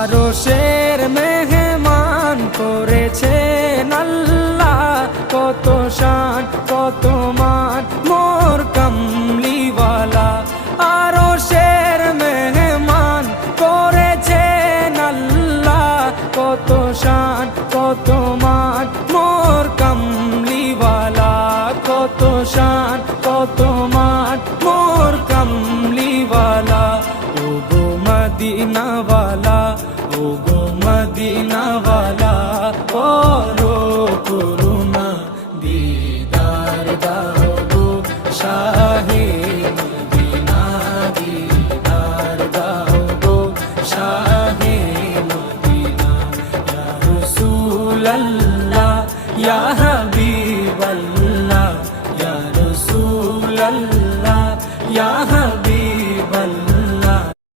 আরশের মেহমান করেছেন আল্লাহ, কত শান কত মান মোর কামলিওয়ালা। আরশের মেহমান করেছেন আল্লাহ, কত শান কত মান মোর কামলিওয়ালা, কত শান কত মান মোর কামলিওয়ালা। ও গো মদিনাওয়ালা, ও গো মদিনাওয়ালা।